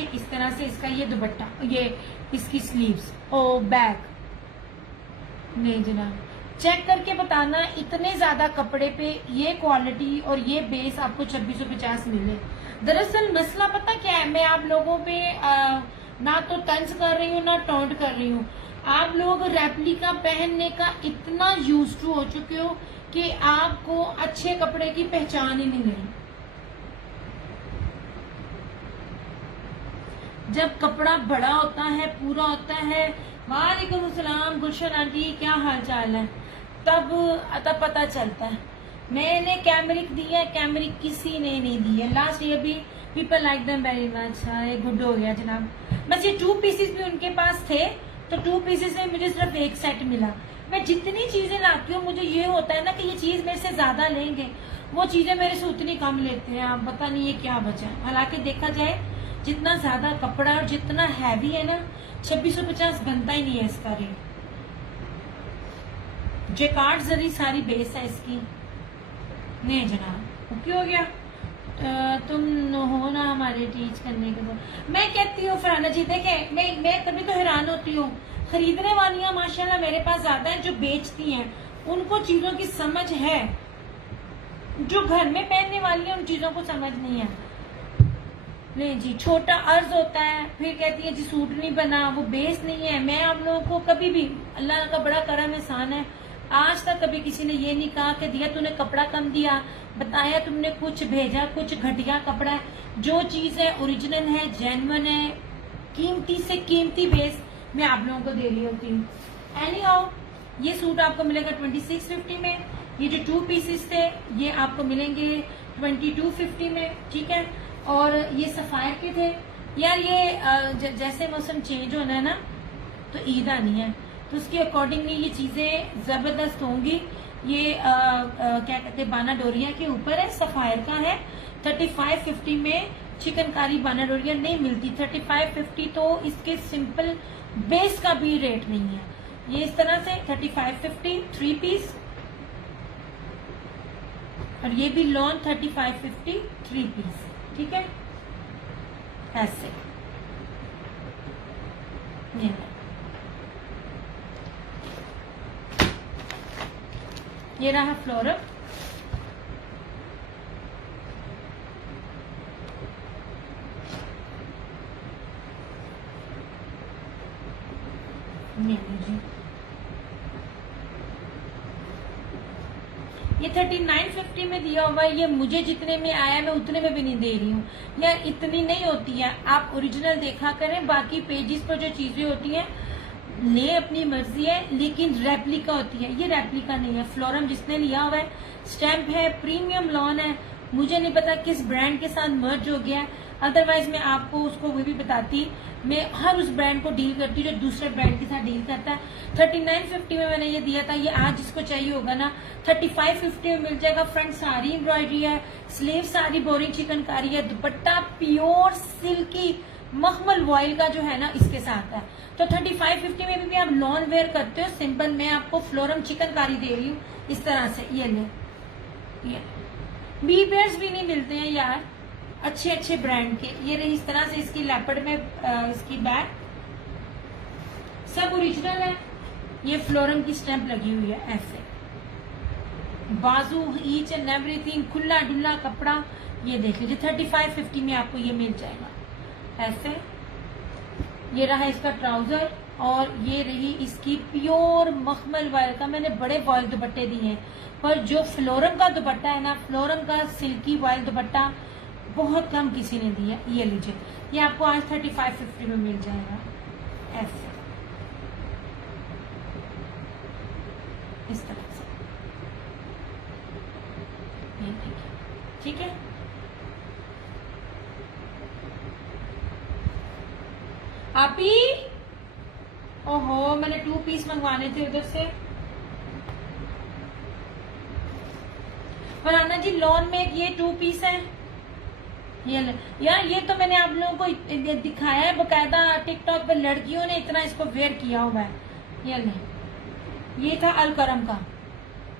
लीजिए इस तरह से इसका ये दुपट्टा, ये इसकी स्लीव्स और बैक। नहीं जनाब, चेक करके बताना इतने ज्यादा कपड़े पे ये क्वालिटी और ये बेस आपको 2650 मिले। दरअसल मसला पता क्या है, मैं आप लोगों पे ना तो तंज कर रही हूँ ना टोंट कर रही हूँ। आप लोग रेप्लिका पहनने का इतना यूज टू हो चुके हो कि आपको अच्छे कपड़े की पहचान ही नहीं रही। जब कपड़ा बड़ा होता है, पूरा होता है, वालेकुम अस्सलाम गुलशन आंटी क्या हाल चाल है, तब पता चलता है। मैंने कैमरिक दी है, कैमरिक किसी ने नहीं दी है। लास्ट ईयर भी people like them very much. ये गुड हो गया जनाब। बस ये 2 पीसेस भी उनके पास थे, तो 2 पीसेस में मुझे सिर्फ एक सेट मिला। मैं जितनी चीजें लाती हूँ मुझे ये होता है ना कि ये चीज मेरे से ज्यादा लेंगे, वो चीजें मेरे से उतनी कम लेते हैं। आप पता नहीं ये क्या बचा है। हालांकि देखा जाए जितना ज्यादा कपड़ा और जितना हैवी है ना, 2650 बनता ही नहीं है इसका रेट। जेकार्ड जरी सारी बेस है इसकी। नहीं जनाब, क्यों हो गया? तुम हो ना हमारे टीच करने के बाद। मैं कहती हूँ फरहाना जी, देखे मैं कभी तो हैरान होती हूँ, खरीदने वालियां माशाल्लाह मेरे पास ज्यादा है, जो बेचती हैं उनको चीजों की समझ है, जो घर में पहनने वाली है उन चीजों को समझ नहीं है। नहीं जी, छोटा अर्ज होता है, फिर कहती है जी सूट नहीं बना, वो बेस नहीं है। मैं आप लोगों को कभी भी, अल्लाह का बड़ा करम एहसान है, आज तक कभी किसी ने ये नहीं कहा कि दिया तूने कपड़ा कम दिया, बताया तुमने कुछ भेजा कुछ घटिया कपड़ा है। जो चीज है ओरिजिनल है, जेन्युइन है, कीमती से कीमती बेस मैं आप लोगों को दे रही होती हूँ। एनी हाउ, ये सूट आपको मिलेगा 2650 में। ये जो 2 पीसेस थे ये आपको मिलेंगे 2250 में, ठीक है। और ये सफायर के थे यार। ये जैसे मौसम चेंज होना है ना, तो ईद आनी है, तो उसके अकॉर्डिंगली ये चीजें जबरदस्त होंगी। ये क्या कहते हैं, बाना डोरिया के ऊपर है, सफायर का है। 3550 में चिकनकारी बाना डोरिया नहीं मिलती। 3550 तो इसके सिंपल बेस का भी रेट नहीं है। ये इस तरह से 3550 3 पीस, और ये भी लॉन 3550 3 पीस, ठीक है। ऐसे ये रहा फ्लोरल। ये 3950 में दिया हुआ है। ये मुझे जितने में आया मैं उतने में भी नहीं दे रही हूँ यार, इतनी नहीं होती है। आप ओरिजिनल देखा करें, बाकी पेजेस पर जो चीजें होती हैं ले अपनी मर्जी है, लेकिन रेप्लिका होती है। ये रेप्लिका नहीं है। फ्लोरम जिसने लिया हुआ है, स्टैंप है, प्रीमियम लॉन है, मुझे नहीं पता किस ब्रांड के साथ मर्ज हो गया, अदरवाइज मैं आपको उसको वो भी बताती। मैं हर उस ब्रांड को डील करती हूँ जो दूसरे ब्रांड के साथ डील करता है। 3950 में मैंने ये दिया था। ये आज जिसको चाहिए होगा ना 3550 में मिल जाएगा। फ्रंट सारी एम्ब्रॉयडरी है, स्लीव सारी बोरिंग चिकनकारी है, दुपट्टा प्योर सिल्की मखमल वॉयल का जो है ना इसके साथ है। तो 3550 में भी आप लॉन वेयर करते हो सिंपल, मैं आपको फ्लोरम चिकनकारी दे रही हूँ इस तरह से। ये ले, ये बी पेयर्स भी नहीं मिलते हैं यार अच्छे अच्छे ब्रांड के। ये रही इस तरह से इसकी लेपर्ड में इसकी बैग, सब ओरिजिनल है। ये फ्लोरम की स्टैंप लगी हुई है ऐसे, बाजू ईच एंड एवरीथिंग, खुला डुल्ला कपड़ा। ये देख लीजिए 3550 में आपको ये मिल जाएगा ऐसे। ये रहा इसका ट्राउजर, और ये रही इसकी प्योर मखमल वॉयल का। मैंने बड़े वॉयल दुपट्टे दिए हैं, पर जो फ्लोरम का दुपट्टा है ना, फ्लोरम का सिल्की वॉयल दुपट्टा बहुत कम किसी ने दिया। ये लीजिए, ये आपको आज 3550 में मिल जाएगा ऐसे, इस तरह से। ये देखिए, ठीक है। आपी, ओहो मैंने 2 पीस मंगवाने थे उधर से। फरहाना जी लॉन में ये 2 पीस है। ये यार, ये तो मैंने आप लोगों को दिखाया है बकायदा, टिकटॉक पे लड़कियों ने इतना इसको वेयर किया हुआ है। ये ले, ये था अलकरम का।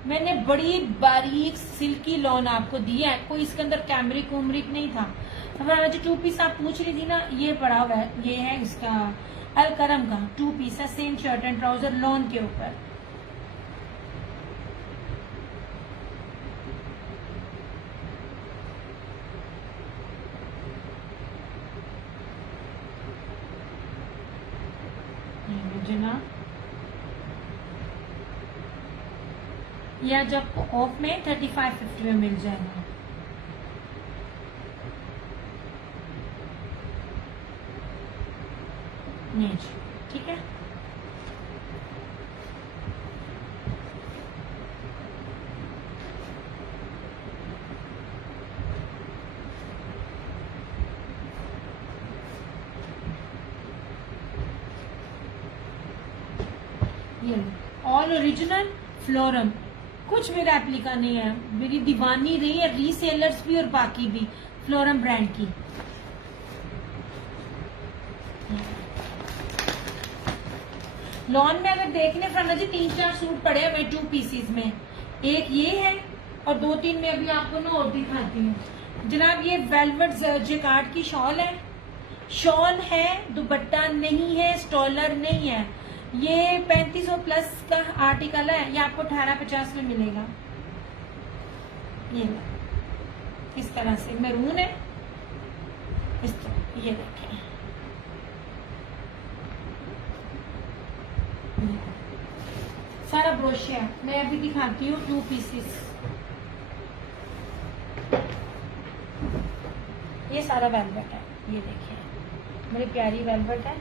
मैंने बड़ी बारीक सिल्की लॉन आपको दिया है, कोई इसके अंदर कैमरिक उमरिक नहीं था। हमारा जो 2 पीस आप पूछ रही थी ना, ये पड़ा हुआ है, ये है इसका अल करम का 2 पीस है, same shirt and trouser lawn के ऊपर। जना या जब ऑफ में 35-50 में मिल जाएगा। नहीं जी, ठीक है। ये ऑल ओरिजिनल फ्लोरम, कुछ मेरा एप्लीका नहीं है, मेरी दीवानी रही है रीसेलर्स भी और बाकी भी फ्लोरम ब्रांड की। लॉन में अगर देखने फ्रंट जी 3-4 सूट पड़े हुए 2 पीसीज में, एक ये है और 2-3 में अभी आपको ना और दिखाती हूँ जनाब। ये वेलवेट जैकार्ड की शॉल है, शॉल है, दुपट्टा नहीं है, स्टॉलर नहीं है। ये 3500 प्लस का आर्टिकल है, ये आपको 1850 में मिलेगा। ये इस तरह से मैरून है, इस तरह ये देखें, सारा ब्रोशिया मैं अभी दिखाती हूँ 2 पीसेस। ये सारा वेलवेट है, ये देखिए मेरी प्यारी वेलवेट है।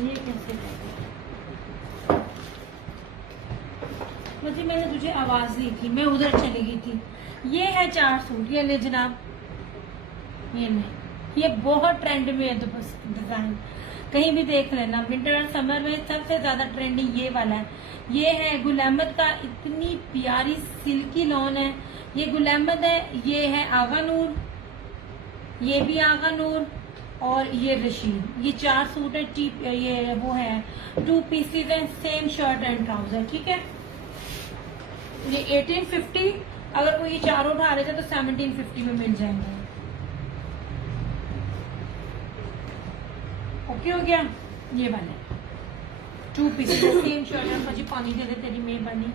ये कैसे मुझे, मैंने तुझे आवाज दी थी, मैं उधर चली गई थी। ये है 4 सूट, ये ले जनाब, ये ले, ये बहुत ट्रेंड में है। तो बस डिजाइन कहीं भी देख लेना, विंटर और समर में सबसे ज्यादा ट्रेंडिंग ये वाला है। ये है गुल अहमद का, इतनी प्यारी सिल्की लॉन है। ये गुल अहमद है, ये है आगा नूर, ये भी आगा नूर और ये रशीद। ये 4 सूट है, ये वो है 2 पीसेज है, सेम शर्ट एंड ट्राउजर, ठीक है। ये 1850, अगर कोई ये चारों उठा लेते तो 1750 में मिल जाएंगे। ओके हो गया, ये वाले 2 पीसेज सेम शर्ट है। मुझे पानी दे दे तेरी मेहरबानी।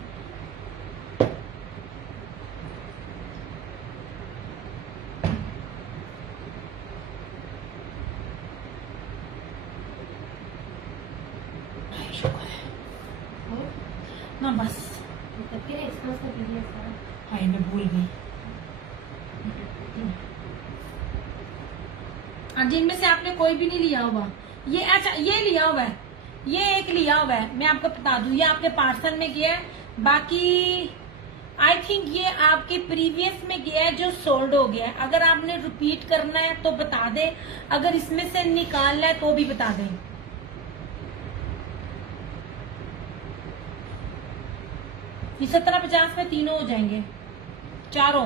ना बस हाय, मैं भूल गई। जी इनमें से आपने कोई भी नहीं लिया हुआ। ये अच्छा, ये लिया हुआ है, ये एक लिया हुआ है, मैं आपको बता दूं, ये आपके पार्सल में गया है। बाकी आई थिंक ये आपके प्रीवियस में गया है जो सोल्ड हो गया है। अगर आपने रिपीट करना है तो बता दे, अगर इसमें से निकालना है तो भी बता दें। ये 1750 में तीनों हो जाएंगे, चारों।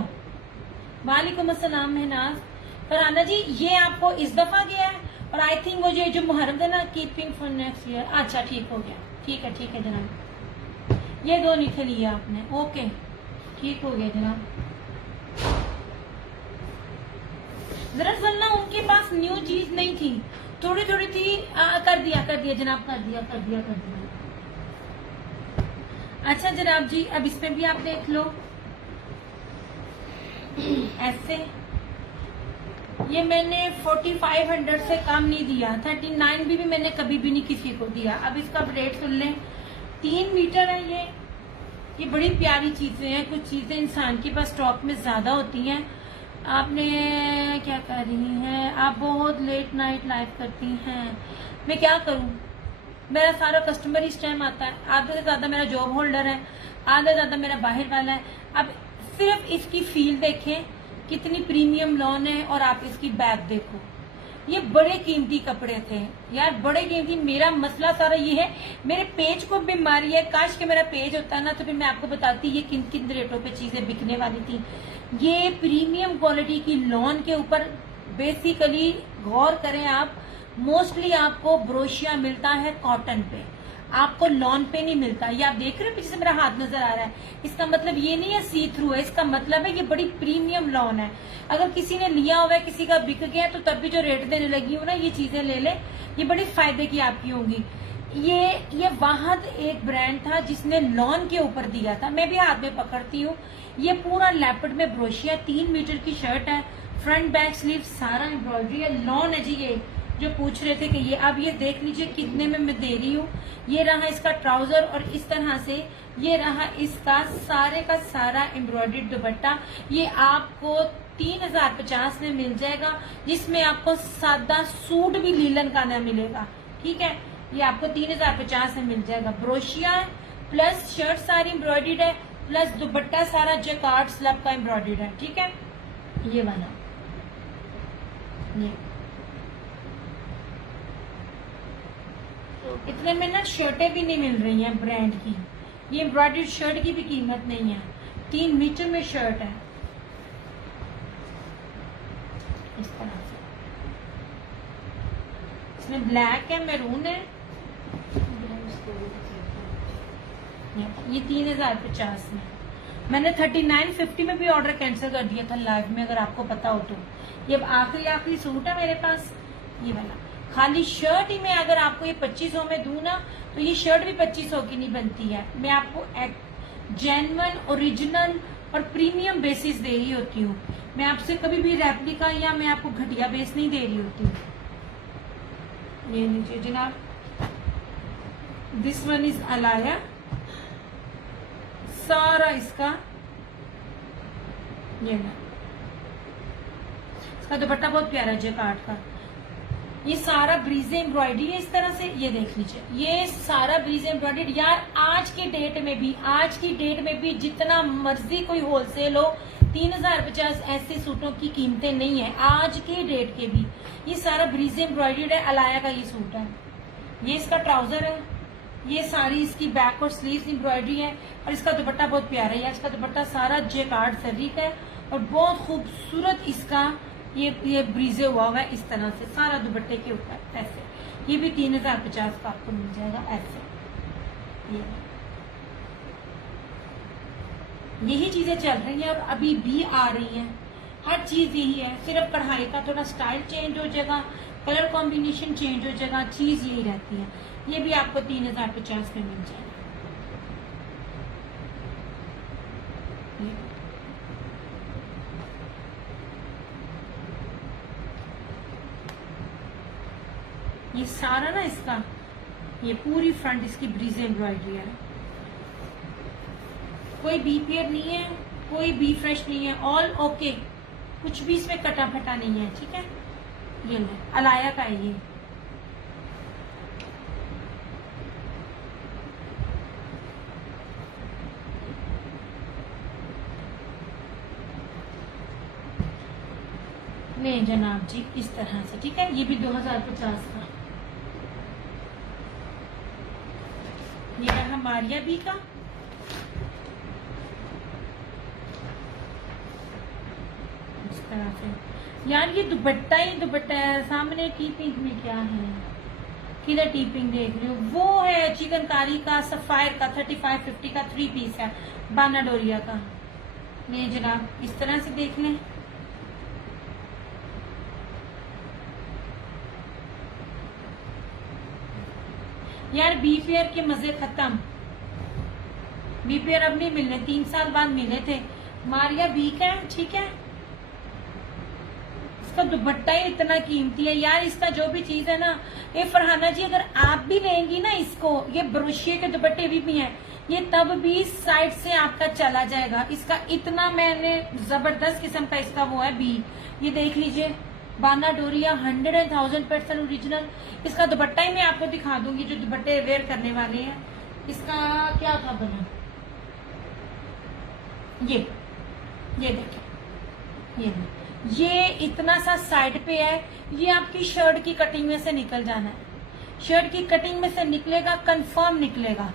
वालेकुम अस्सलाम महनाज फरहाना जी, ये आपको इस दफा गया है और आई थिंक वो जो मुहर्रम है ना, कीपिंग फॉर नेक्स्ट ईयर। अच्छा ठीक हो गया, ठीक है जनाब। ये 2 लिखे लिए आपने, ओके ठीक हो गया जनाब। दरअसल ना उनके पास न्यू चीज नहीं थी, थोड़ी थोड़ी थी। कर दिया जनाब, कर दिया। अच्छा जनाब जी, अब इसमें भी आप देख लो, ऐसे। ये मैंने 4500 से कम नहीं दिया, 39 भी मैंने कभी भी नहीं किसी को दिया। अब इसका रेट सुन लें, 3 मीटर है ये बड़ी प्यारी चीजें हैं। कुछ चीजें इंसान के पास स्टॉक में ज्यादा होती हैं। आपने क्या कर रही हैं? आप बहुत लेट नाइट लाइव करती हैं, मैं क्या करूं? मेरा सारा कस्टमर इस टाइम आता है। आधे से ज्यादा मेरा जॉब होल्डर है, आधे से ज्यादा मेरा बाहर वाला है। अब सिर्फ इसकी फील देखें कितनी प्रीमियम लॉन है, और आप इसकी बैग देखो। ये बड़े कीमती कपड़े थे यार, बड़े कीमती। मेरा मसला सारा ये है, मेरे पेज को बीमारी है। काश के मेरा पेज होता ना, तो फिर मैं आपको बताती ये किन किन रेटों पे चीजें बिकने वाली थी। ये प्रीमियम क्वालिटी की लॉन के ऊपर बेसिकली गौर करें आप, मोस्टली आपको ब्रोशिया मिलता है कॉटन पे, आपको लॉन पे नहीं मिलता। ये आप देख रहे हो पीछे से मेरा हाथ नजर आ रहा है, इसका मतलब ये नहीं है सी थ्रू है, इसका मतलब है ये बड़ी प्रीमियम लॉन है। अगर किसी ने लिया हुआ है, किसी का बिक गया, तो तब भी जो रेट देने लगी हो ना, ये चीजें ले ले, ये बड़ी फायदे की आपकी होंगी। ये वाहद एक ब्रांड था जिसने लॉन के ऊपर दिया था, मैं भी हाथ में पकड़ती हूँ। ये पूरा लेपर्ड में ब्रोशिया, 3 मीटर की शर्ट है, फ्रंट बैक स्लीव सारा एम्ब्रॉयडरी है, लॉन है जी। ये जो पूछ रहे थे कि ये, अब ये देख लीजिए कितने में मैं दे रही हूँ। ये रहा इसका ट्राउजर, और इस तरह से ये रहा इसका सारे का सारा एम्ब्रॉयडर्ड दुपट्टा। ये आपको 3050 में मिल जाएगा, जिसमें आपको सादा सूट भी लीलन का ना मिलेगा। ठीक है, ये आपको 3050 में मिल जाएगा। ब्रोशिया है, प्लस शर्ट सारी एम्ब्रॉयडर्ड है, प्लस दुपट्टा सारा जैकार्ड स्लब का एम्ब्रॉयडर्ड है। ठीक है, ये वाला ये इतने में ना शर्टें भी नहीं मिल रही हैं ब्रांड की। ये एम्ब्रॉयडर्ड शर्ट की भी कीमत नहीं है, 3 मीटर में शर्ट है इस तरह से। इसमें ब्लैक है, मैरून है। ये 3050 में। मैंने 3950 में भी ऑर्डर कैंसिल कर दिया था लाइव में, अगर आपको पता हो तो। ये अब आखिरी सूट है मेरे पास, ये वाला। खाली शर्ट ही मैं अगर आपको ये 2500 में दूं ना, तो ये शर्ट भी 2500 की नहीं बनती है। मैं आपको जेन्युइन, ओरिजिनल और प्रीमियम बेसिस दे रही होती हूँ। मैं आपसे कभी भी रेप्लिका या मैं आपको घटिया बेस नहीं दे रही होती। ये लीजिए जनाब, दिस वन इज अलाया, सारा इसका ये ना, इसका दुपट्टा बहुत प्यारा है जैकार्ड का। ये सारा ब्रीजे एम्ब्रॉयडरी है इस तरह से, ये देख लीजिए, ये सारा ब्रीजे एम्ब्रॉयडरी। यार आज की डेट में भी जितना मर्जी कोई होलसेल हो, 3050 ऐसे सूटों की कीमतें नहीं है आज की डेट के भी। ये सारा ब्रीजे एम्ब्रॉयडरी है, अलाया का ये सूट है। ये इसका ट्राउजर है, ये सारी इसकी बैक और स्लीव्स एम्ब्रॉयडरी है, और इसका दुपट्टा बहुत प्यारा है। इसका दुपट्टा सारा जैकार्ड फैब्रिक है, और बहुत खूबसूरत इसका ये ब्रीजे हुआ है इस तरह से सारा दुपट्टे के ऊपर ऐसे। ये भी 3050 का आपको मिल जाएगा ऐसे। यही चीजें चल रही हैं और अभी भी आ रही हैं, हर चीज यही है। सिर्फ कढ़ाई का थोड़ा स्टाइल चेंज हो जाएगा, कलर कॉम्बिनेशन चेंज हो जाएगा, चीज यही रहती है। ये भी आपको 3050 में मिल जाएगा। ये सारा ना इसका, ये पूरी फ्रंट इसकी ब्रीज एम्ब्रॉयडरी है, कोई बी पेयर नहीं है, कोई बी फ्रेश नहीं है, ऑल ओके, कुछ भी इसमें कटा फटा नहीं है। ठीक है, ये ले अलाया का है ये। नहीं जनाब जी, इस तरह से। ठीक है, ये भी 2050 का। ये है हमारिया बी का, इस तरह से। यार ये दुपट्टा ही दुपट्टा है, सामने टीपिंग में क्या है, किधर टीपिंग देख रही हो? वो है चिकनकारी का, सफायर का, 3550 का 3 पीस है, बाना डोरिया का। नहीं जनाब, इस तरह से देख लें। यार बी फेयर के मजे खत्म, बी फेयर अब नहीं मिलने, 3 साल बाद मिले थे। मारिया बी का है, ठीक है, इसका दुपट्टा ही इतना कीमती है यार। इसका जो भी चीज है ना, ये फरहाना जी अगर आप भी लेंगी ना इसको, ये ब्रोशिये के दुपट्टे भी हैं, ये तब भी साइड से आपका चला जाएगा। इसका इतना मैंने जबरदस्त किस्म का इसका वो है बी, ये देख लीजिए बाना डोरिया 100,000% ओरिजिनल। इसका दुपट्टा ही मैं आपको दिखा दूंगी, जो दुपट्टे वेयर करने वाले हैं। इसका क्या था बना, ये देखिए, ये इतना सा साइड पे है, ये आपकी शर्ट की कटिंग में से निकल जाना है। शर्ट की कटिंग में से निकलेगा, कंफर्म निकलेगा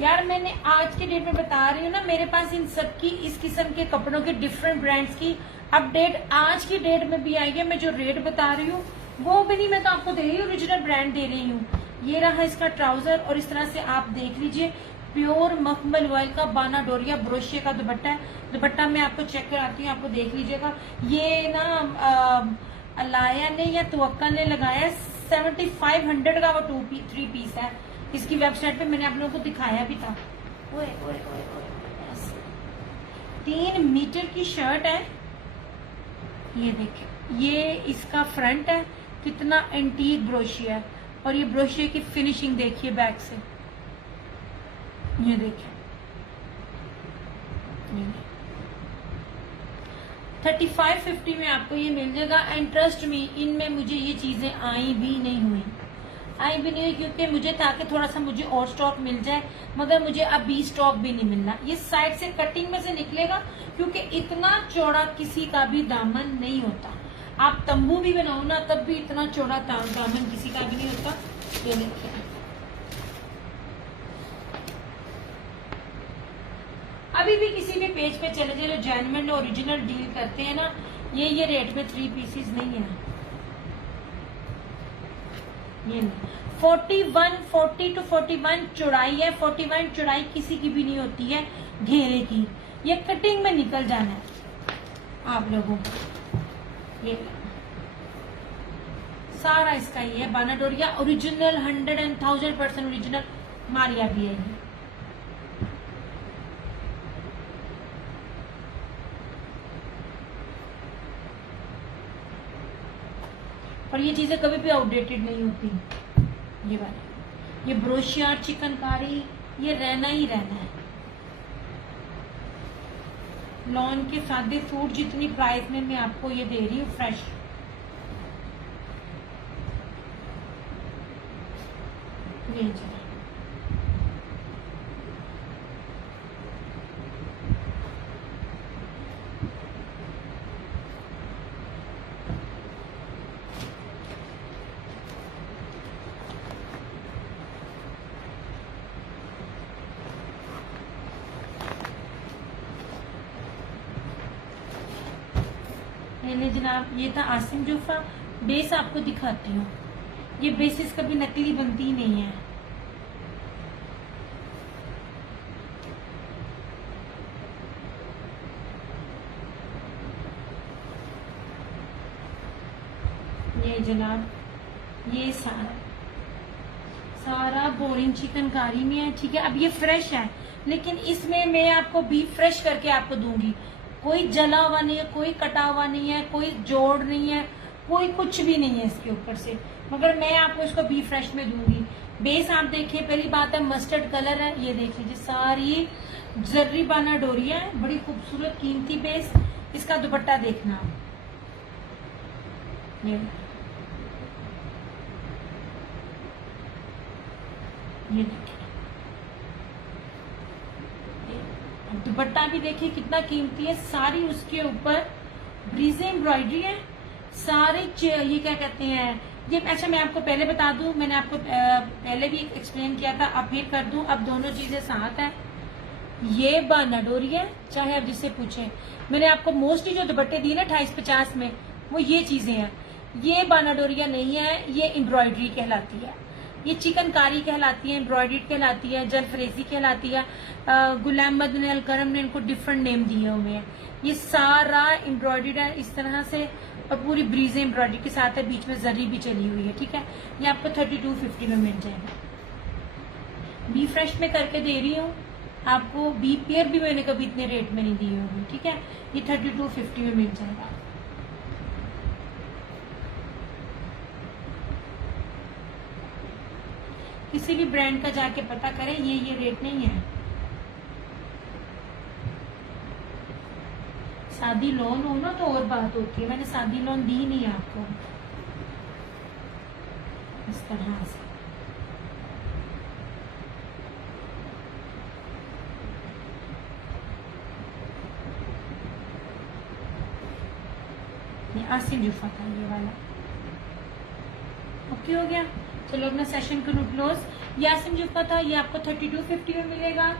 यार। मैंने आज के डेट में बता रही हूँ ना, मेरे पास इन सब की इस किस्म के कपड़ों के डिफरेंट ब्रांड्स की अपडेट आज की डेट में भी आई है। मैं जो रेट बता रही हूँ वो भी नहीं मैं तो आपको दे रही हूँ, ओरिजिनल ब्रांड दे रही हूँ। ये रहा इसका ट्राउजर, और इस तरह से आप देख लीजिए प्योर मखमल ऑयल का बाना डोरिया ब्रोशिये का दुपट्टा है। दुपट्टा मैं आपको चेक कराती हूँ, आपको देख लीजिएगा। ये ना अलाया ने या तुवक्का ने लगाया 7500 का वो 3 पीस है। इसकी वेबसाइट पे मैंने आप लोगों को दिखाया भी था। 3 मीटर की शर्ट है, ये देखिए, ये इसका फ्रंट है, कितना एंटीक ब्रोशिया है, और ये ब्रोशिया की फिनिशिंग देखिए बैक से, ये देखिए 3550 में आपको ये मिल जाएगा। एंड ट्रस्ट मी, इनमें मुझे ये चीजें आई भी नहीं हुई, क्योंकि मुझे ताकि थोड़ा सा मुझे और स्टॉक मिल जाए, मगर मुझे अभी स्टॉक भी नहीं मिलना। ये साइड से कटिंग में से निकलेगा, क्योंकि इतना चौड़ा किसी का भी दामन नहीं होता। आप तंबू भी बनाओ ना, तब भी इतना चौड़ा दामन किसी का भी नहीं होता। ये देखिए, अभी भी किसी भी पेज पे चले जाए जो जेन्युइन ओरिजिनल डील करते हैं ना, ये रेट में 3 पीसेस नहीं है। ये 40 to 41 चौड़ाई है। 41 चौड़ाई किसी की भी नहीं होती है घेरे की, ये कटिंग में निकल जाना है आप लोगों को। ये सारा इसका ये है बाना डोरिया ओरिजिनल 100,000% ओरिजिनल मारिया भी है। और ये चीजें कभी भी आउटडेटेड नहीं होती। ये वाली, ये ब्रोशिया चिकनकारी, ये रहना ही रहना है। लॉन के सादे सूट जितनी प्राइस में मैं आपको ये दे रही हूँ फ्रेश। ये जनाब, ये था आसिम जूफा। बेस आपको दिखाती हूँ, ये बेसिस कभी नकली बनती नहीं है। ये जनाब, ये सारा बोरिंग चिकनकारी में है, ठीक है। अब ये फ्रेश है, लेकिन इसमें मैं आपको बीफ फ्रेश करके आपको दूंगी। कोई जला हुआ नहीं है, कोई कटा हुआ नहीं है, कोई जोड़ नहीं है, कोई कुछ भी नहीं है इसके ऊपर से, मगर मैं आपको इसको बी फ्रेश में दूंगी। बेस आप देखिए, पहली बात है मस्टर्ड कलर है, ये देख लीजिए सारी जर्री बाना डोरिया है, बड़ी खूबसूरत कीमती बेस। इसका दुपट्टा देखना, ये देखिए दुपट्टा भी देखिए कितना कीमती है। सारी उसके ऊपर ब्रीजे एम्ब्रॉयडरी है, सारे ये क्या कहते हैं ये। अच्छा मैं आपको पहले बता दूं, मैंने आपको पहले भी एक्सप्लेन किया था, अब फिर कर दूं। अब दोनों चीजें साथ है। ये बाना डोरिया, चाहे आप जिससे पूछें, मैंने आपको मोस्टली जो दुपट्टे दिए ना 2850 में, वो ये चीजें हैं। ये बाना डोरिया नहीं है, ये एम्ब्रॉयडरी कहलाती है, ये चिकनकारी कहलाती है, एम्ब्रॉयडरी कहलाती है, जलफरेजी कहलाती है। गुलाम मद ने अलकरम ने इनको डिफरेंट नेम दिए हुए हैं। ये सारा एम्ब्रॉयडरी है इस तरह से, और पूरी ब्रीजे एम्ब्रॉयडरी के साथ है, बीच में जरी भी चली हुई है, ठीक है। ये आपको 3250 में मिल जाएगा। बी फ्रेश में करके दे रही हूँ आपको, बी पेयर भी मैंने कभी इतने रेट में नहीं दिए होंगे, ठीक है। ये 3250 में मिल जाएगा। किसी भी ब्रांड का जाके पता करें, ये रेट नहीं है। शादी लोन हो ना तो और बात होती है, मैंने शादी लोन दी नहीं आपको इस तरह से। ये आसिम जुफा था ये वाला। ओके हो गया, चलो अपना सेशन करो क्लोज। ये आसिम जुफा था, ये आपको 3250 में मिलेगा।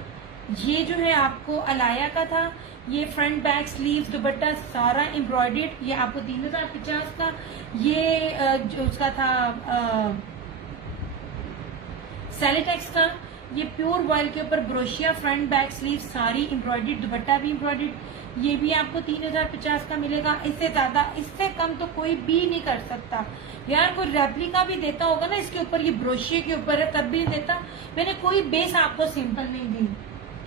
ये जो है आपको अलाया का था, ये फ्रंट बैक स्लीव्स दुपट्टा सारा एम्ब्रॉयडर्ड, ये आपको 3050 का। ये जो उसका था सेलिटेक्स का, ये प्योर वॉयल के ऊपर ब्रोशिया फ्रंट बैक स्लीव सारी एम्ब्रॉयडर्ड, दुपट्टा भी एम्ब्रॉयडर्ड। ये भी आपको 3050 का मिलेगा। इससे ज्यादा इससे कम तो कोई भी नहीं कर सकता यार। कोई रेप्लिका भी देता होगा ना इसके ऊपर, ये ब्रोशिया के ऊपर है तब भी नहीं देता। मैंने कोई बेस आपको सिंपल नहीं दी।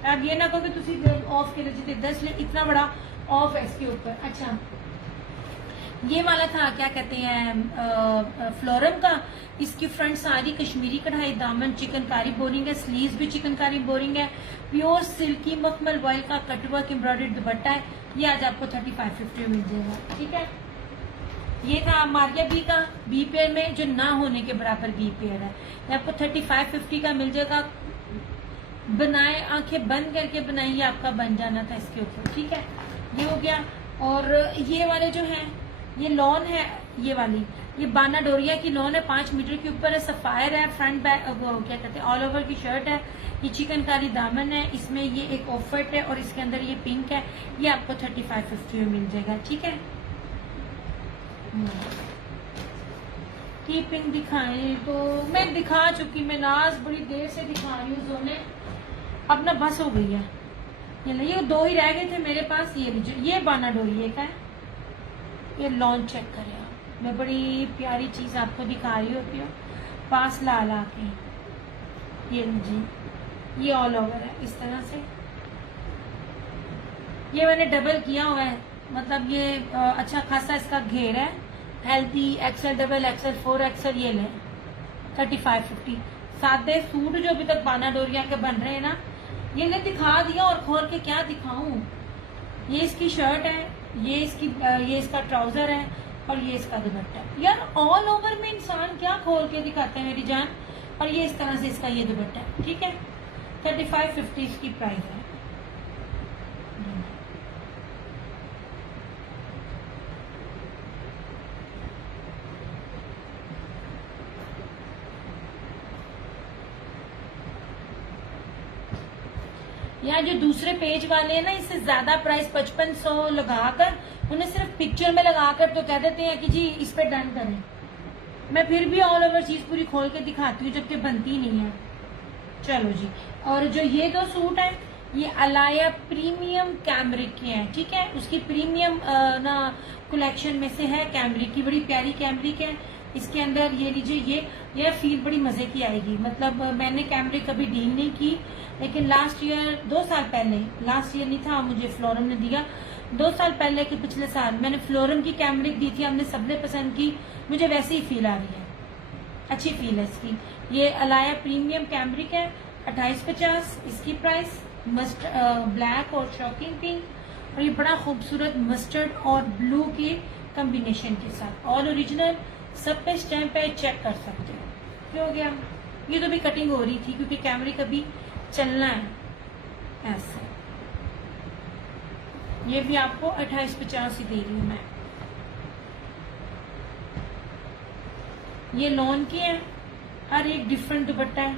आप ये ना कहो कि तुसी ऑफ के लिए 10 इतना बड़ा ऑफ है इसके ऊपर। अच्छा ये वाला था क्या कहते हैं फ्लोरम का, इसकी फ्रंट सारी कश्मीरी कढ़ाई, दामन चिकनकारी बोरिंग है, स्लीव्स भी चिकनकारी बोरिंग है, प्योर सिल्की मखमल वॉयल का कटवर्क एम्ब्रॉयडर्ड दुपट्टा है। ये आज आपको 3550 मिल जाएगा, ठीक है। ये था मारिया बी का, बी पेयर में जो ना होने के बराबर बी पेयर है, ये आपको 3550 का मिल जाएगा। बनाए आंखें बंद करके बनाइए, आपका बन जाना था इसके ऊपर, ठीक है। ये हो गया। और ये वाले जो है ये लॉन है, ये वाली ये बाना डोरिया की लॉन है, 5 मीटर के ऊपर है, सफायर है, फ्रंट बैक क्या कहते हैं ऑल ओवर की शर्ट है, ये चिकनकारी दामन है, इसमें ये एक ऑफर्ट है और इसके अंदर ये पिंक है। ये आपको 3550 में मिल जाएगा, ठीक है। की पिंक दिखाएं तो मैं दिखा चुकी, मैं नाज बड़ी देर से दिखा रही हूँ जोने, अब ना बस हो गई है। ये 2 ही रह गए थे मेरे पास। ये बाना डोरिया का है, ये लॉन्च चेक करें आप, मैं बड़ी प्यारी चीज आपको दिखा रही होती हूँ पास ला ला के। ये जी ये ऑल ओवर है इस तरह से, ये मैंने डबल किया हुआ है, मतलब ये अच्छा खासा इसका घेर है। Healthy Excel, double XL, 4XL ये लें 3550। सादे सूट जो अभी तक बाना डोरिया के बन रहे हैं ना, ये ने दिखा दिया और खोल के क्या दिखाऊं। ये इसकी शर्ट है, ये इसका ट्राउजर है और ये इसका दुपट्टा है। यार ऑल ओवर में इंसान क्या खोल के दिखाते हैं मेरी जान। और ये इस तरह से इसका ये दुपट्टा है, ठीक है। 3550 इसकी प्राइस है। यार जो दूसरे पेज वाले हैं ना, इससे ज्यादा प्राइस 5500 लगाकर उन्हें सिर्फ पिक्चर में लगाकर तो कह देते हैं कि जी इस पे डन करें। मैं फिर भी ऑल ओवर चीज पूरी खोल के दिखाती हूँ जबकि बनती नहीं है। चलो जी, और जो ये 2 सूट है ये अलाया प्रीमियम कैमरिक के हैं, ठीक है। उसकी प्रीमियम ना कलेक्शन में से है कैमरिक की, बड़ी प्यारी कैमरिक है। इसके अंदर ये लीजिए, ये फील बड़ी मजे की आएगी। मतलब मैंने कैमरिक कभी डील नहीं की, लेकिन लास्ट ईयर 2 साल पहले, लास्ट ईयर नहीं था, मुझे फ्लोरम ने दिया 2 साल पहले के पिछले साल मैंने फ्लोरम की कैमरिक दी थी, हमने सबने पसंद की, मुझे वैसे ही फील आ रही है, अच्छी फील है इसकी। ये अलाया प्रीमियम कैमरिक है 2850 इसकी प्राइस, ब्लैक और शॉकिंग पिंक, और ये बड़ा खूबसूरत मस्टर्ड और ब्लू के कॉम्बिनेशन के साथ, ऑल ओरिजिनल, सब पे स्टैम्प है, चेक कर सकते हो। क्या हो गया, ये तो भी कटिंग हो रही थी क्योंकि कैमरिक अभी चलना है ऐसे। ये भी आपको 2850 ही दे रही हूँ मैं। ये लॉन की है, हर एक डिफरेंट दुपट्टा है।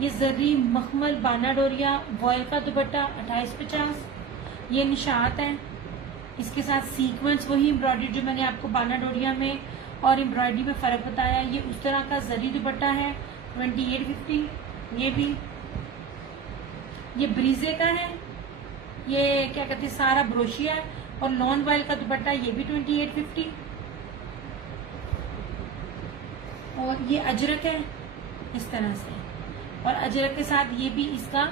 ये जरी मखमल बाना डोरिया वॉयल का दुपट्टा 2850। ये निशात है, इसके साथ सीक्वेंस वही एम्ब्रॉयडरी जो मैंने आपको बाना डोरिया में और एम्ब्रॉयडरी में फर्क बताया। ये उस तरह का जरी दुपट्टा है 2850। ये भी ये ब्रीजे का है, ये क्या कहते हैं सारा ब्रोशिया है, और लॉन वॉयल का दुपट्टा ये भी 2850। और ये अजरक है इस तरह से, और अजरक के साथ ये भी इसका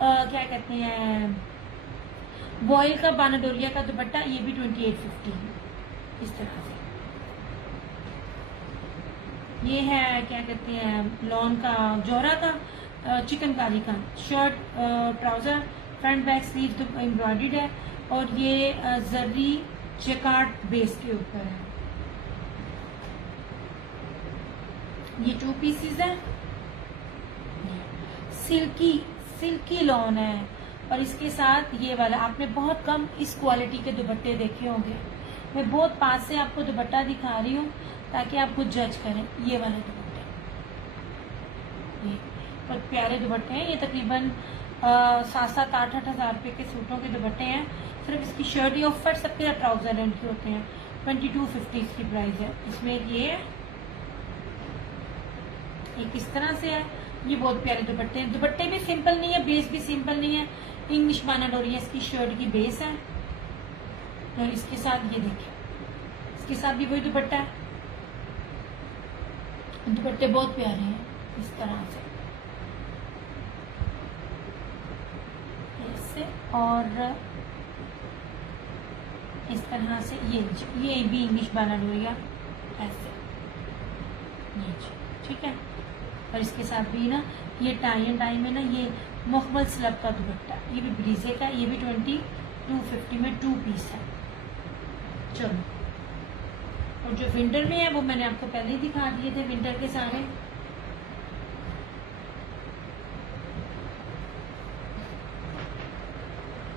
क्या कहते हैं वॉयल का बाना डोरिया का दुपट्टा, ये भी 2850 है इस तरह से। ये है क्या कहते हैं लॉन का जोहरा का चिकनकारी का shirt trouser front back sleeve तो एम्ब्रॉयडर्ड है और ये जर्री जैकार्ड बेस के ऊपर है। ये 2 पीसेस है, सिल्की सिल्की लॉन है और इसके साथ ये वाला आपने बहुत कम इस क्वालिटी के दुपट्टे देखे होंगे। मैं बहुत पास से आपको दुपट्टा दिखा रही हूँ ताकि आप खुद जज करें। ये वाले दुपट्टे ये बहुत प्यारे दुपट्टे हैं। ये तकरीबन 7-8 हज़ार रुपये के सूटों के दुपट्टे हैं। सिर्फ इसकी शर्ट ही ऑफर सबके ट्राउजर इनके होते हैं। 2250 इसकी प्राइस है। इसमें ये है, एक इस तरह से है। ये बहुत प्यारे दुपट्टे हैं। दुपट्टे भी सिंपल नहीं है, बेस भी सिंपल नहीं है। इंग्लिश बानाडोरिया इसकी शर्ट की बेस है और इसके साथ ये देखिए इसके साथ भी वही दुपट्टा है। दुपट्टे बहुत प्यारे हैं इस तरह से ऐसे और इस तरह से ये भी इंग्लिश बानाडोरिया ऐसे ये ठीक है। और इसके साथ भी ना ये टाई एंड डाई में ना ये मुखमल स्लब का दुपट्टा, ये भी ब्रीजे का, ये भी 2250 में 2 पीस है। चलो और जो विंटर में है वो मैंने आपको पहले ही दिखा दिए थे विंटर के सारे।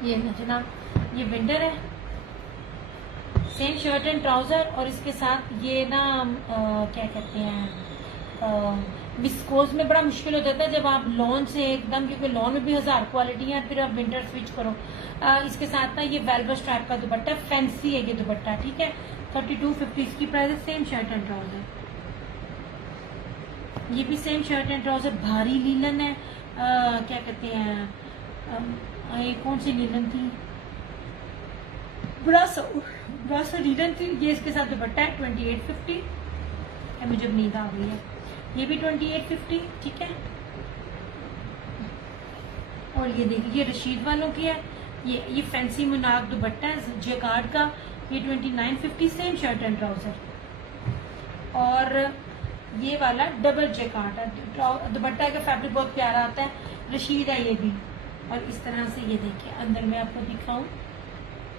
ये ना जनाब ये विंटर है, सेम शर्ट एंड ट्राउजर और इसके साथ ये ना क्या कहते हैं विस्कोस में बड़ा मुश्किल हो जाता है जब आप लॉन से एकदम, क्योंकि लॉन में भी 1000 क्वालिटी है, फिर आप विंटर स्विच करो। इसके साथ ना ये वेलवेट स्ट्रैप का दुपट्टा, फैंसी है ये दुपट्टा, ठीक है। 3250 इसकी प्राइस है। सेम शर्ट एंड ट्राउजर, ये भी सेम शर्ट एंड ट्राउजर, भारी लीलन है। क्या कहते हैं ये कौन सी लीलन थी, ब्रासो लीलन थी। ये इसके साथ दुपट्टा है 2850। मुझे नींद आ गई है। ये भी 2850, ठीक है। और ये देखिए ये रशीद वालों की है, ये फैंसी मुनाक दुपट्टा है जैकार्ड का, ये 2950। सेम शर्ट एंड ट्राउजर और ये वाला डबल जैकार्ड है। दुपट्टा का फैब्रिक बहुत प्यारा आता है, रशीद है ये भी। और इस तरह से ये देखिए अंदर मैं आपको दिखाऊं,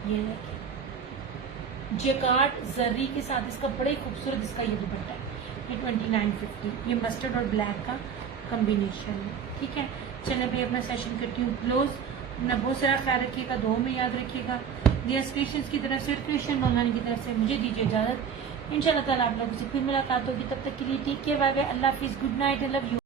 ये देखिए जैकार्ड जर्री के साथ इसका बड़ा ही खूबसूरत इसका ये दुपट्टा है। ये 2950, ये मस्टर्ड और ब्लैक का कॉम्बिनेशन है, ठीक है। चलिए भाई अपना सेशन करती हूँ क्लोज। अपना बहुत सारा ख्याल रखिएगा, दुआ में याद रखिएगा। दियर्स क्रिएशंस की तरफ से, क्रिएशन मंगाने की तरफ से मुझे दीजिए इजाजत। इंशाल्लाह ताला आप लोगों से फिर मुलाकात होगी, तब तक के लिए टेक केयर, बाय बाय, अल्लाह हाफिज, good night, I love you.